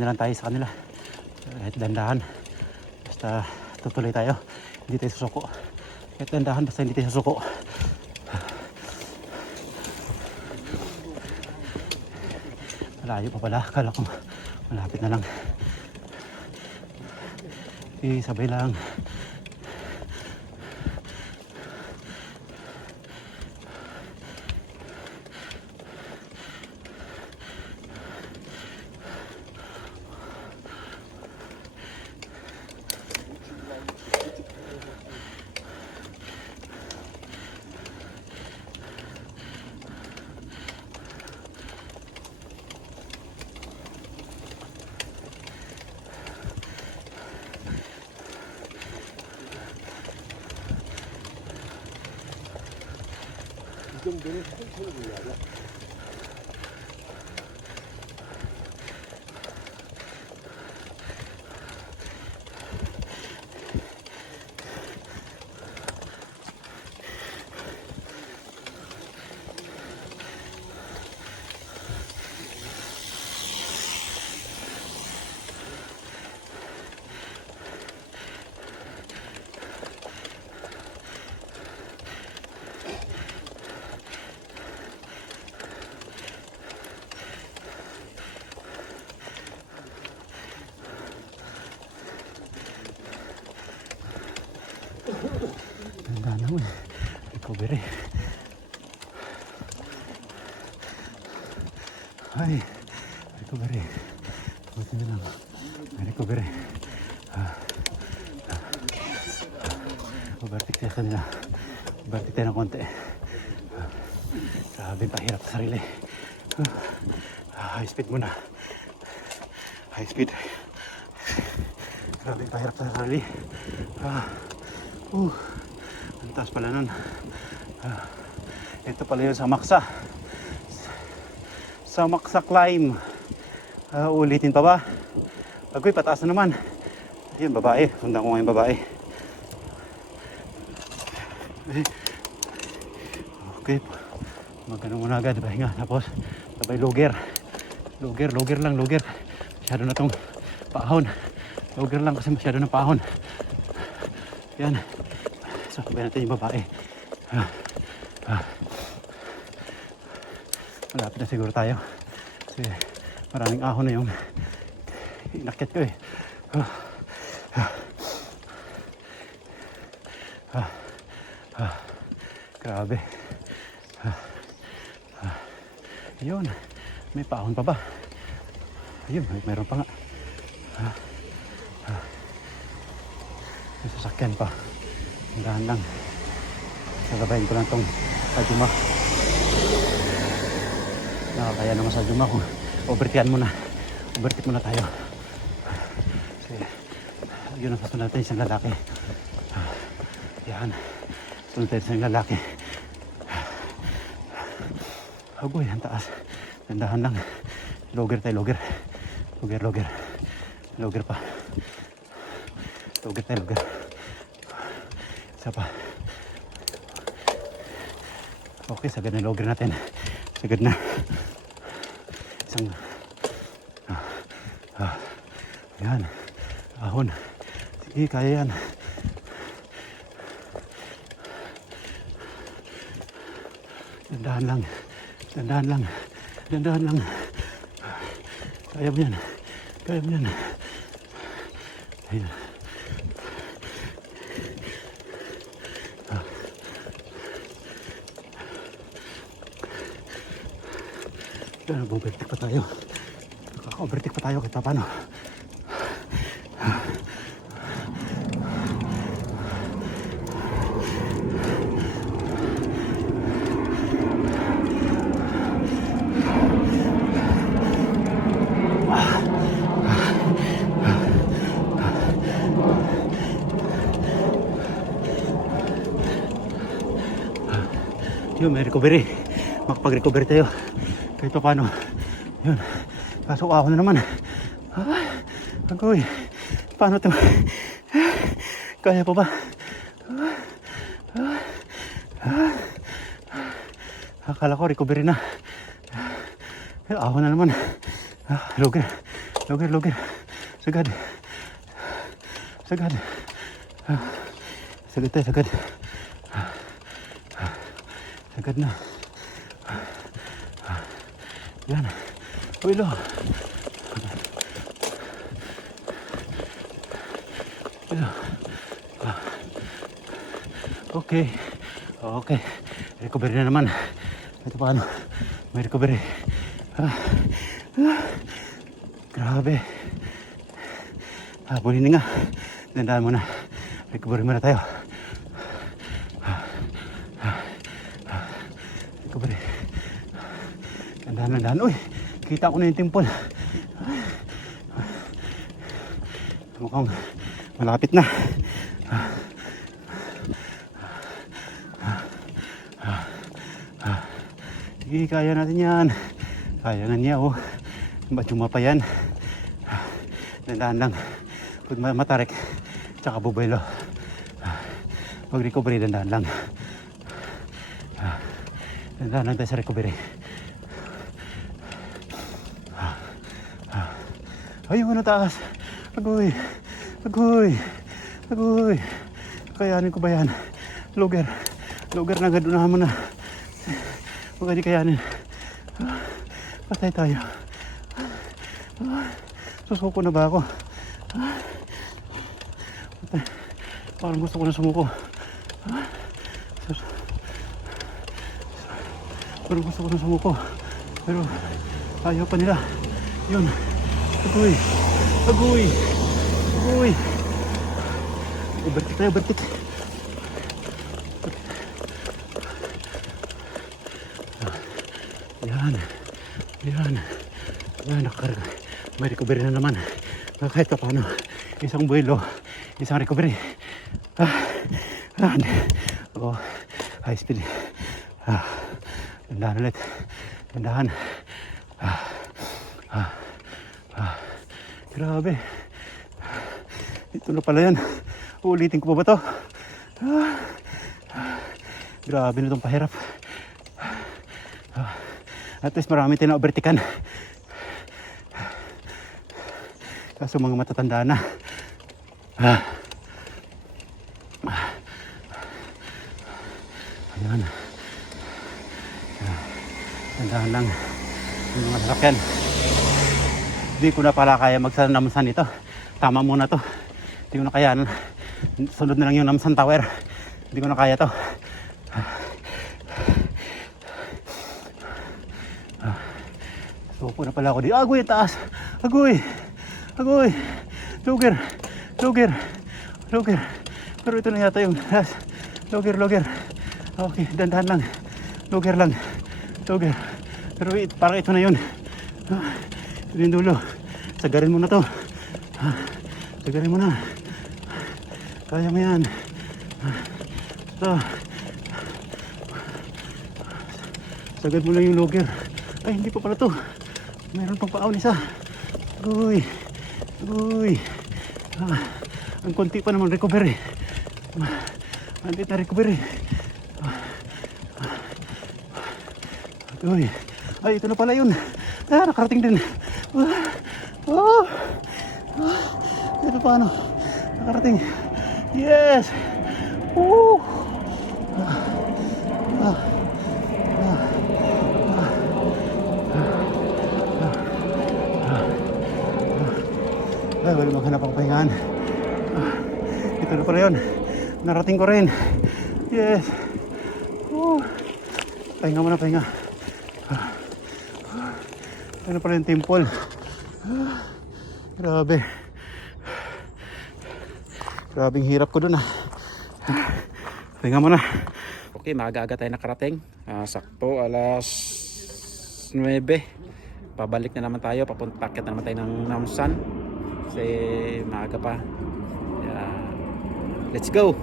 na lang tayo sa kanila. Kahit dandahan. Basta tutuloy tayo. Hindi tayo susuko. Kahit dandahan basta hindi tayo susuko. Malayo pa pala. Akala ko malapit na lang. Sabay lang. 이 정도는 천천히 올라가자. Ganda naman. Recovery. Ay, recovery. Buti na lang. Recovery. Overtake tayo kanila. Overtake tayo ng konti. Grabe, pahirap sa sarili. High speed muna. High speed. Grabe, pahirap sa sarili. Ang taas pala nun. Ito pala yun sa Maksa. Sa Maksa climb. Ulitin pa ba? Agoy, pataas na naman. Ayun, babae. Sundan ko ngayon babae. Okay. Magano muna agad. Pahinga. Tapos, sabay luger. Luger lang. Masyado na tong paahon. Luger lang kasi masyado na paahon. Yan. So, sabay natin yung babae. Malapit na siguro tayo. Kasi maraming ahon na yung inakyat ko eh. Grabe. Yun. May paahon pa ba? Ayun, mayroon pa nga. May sasakyan pa. Dahan lang. Sasabayin ko lang tong Sajuma. Nakakaya naman Sajuma kung overtian muna. Overtake muna tayo. Kasi yun ang sasunod natin isang lalaki. Yan. Sasunod natin isang lalaki. Agoy, ang taas. Dandahan lang. Logger tayo, logger. Logger pa. Logger tayo, logger. Isa pa. Okay, sagad na logger natin. Sagad na. Isang yan. Ahon. Sige, kaya yan. Dandahan lang. Kaya mo yan. Ayun. Nag-overtake pa tayo. Nakaka-overtake pa tayo kahit pa paano. Yun, may recovery. Makapag-recovery tayo. Kahit pa paano. Yun. Kaso ako na naman. Agoy. Paano ito? Kaya pa ba? Akala ko recovery na. Ako na naman. Luger, luger. Sagad. Sagad. Sagad tayo, sagad. Sagad na. Yan. Uy, lo. Okay. Okay. Recovery na naman. Ito paano? May recovery. Grabe. Bunin nga. Dandaan muna. Recovery muna tayo. Recovery. Dandaan. Uy! Kita ko na yung timpon. Mukhang malapit na. Sige, kaya natin yan. Kaya nga niya, oh. Ba't yung mapa yan? Dandaan lang. Kung matarik, tsaka bubaylo. Mag-recovery, dandaan lang. Dandaan lang tayo sa recovery. Ayun, ano taas? Agoy! Agoy! Agoy! Kayanin ko ba yan? Luger! Luger na agad, unahan mo na. Huwag di kayanin. Patay tayo. Susuko na ba ako? Patay. Parang gusto ko na sumuko. Parang gusto ko na sumuko. Pero ayaw pa nila. Yun. Agoy! Agoy! Agoy! Bertik tayo, bertik. Yan. Yan. Yan, nakakarga. May recovery na naman. Kahit pa paano. Isang buwelo. Isang recovery. Oh, high speed. Dandahan ulit. Dandahan. Grabe. Ito na pala yan. Uulitin ko pa ba to? Grabe na itong pahirap. At least marami tina-overtikan. Kaso mga matatanda na. Ayan. Tandahan lang yung mga sasakyan. Hindi ko na pala kaya magsanamsan ito. Tama muna to. Hindi ko na kaya. Sunod na lang yung Namsan Tower. Hindi ko na kaya to. Suko na pala ako di. Agoy, taas. Agoy. Agoy. Luger. Luger. Luger. Pero ito na yata yung last. Luger, luger. Okay, dandahan lang. Luger lang. Luger. Pero parang ito na yun. Ito yung dulo. Sagarin mo na to. Sagarin mo na. Kaya mo yan. Ito. Sagad mo lang yung luger. Ay, hindi pa pala to. Meron pang paon isa. Uy. Uy. Ang konti pa naman recovery. Andit na recovery. Uy. Ay, ito na pala yun. Nakarating din. Ito paano? Nakarating. Yes. Ay, wala maghanap ang pahingaan. Ito na pala yun. Narating ko rin. Yes. Pahinga muna, pahinga. Ito na pala yung temple. Grabe. Grabing hirap ko dun. Pahinga muna. Okay, maaga-aga tayo nakarating. Sakto, alas 9. Pabalik na naman tayo. Papuntakit na naman tayo ng Namsan. Kasi maaga pa. Let's go!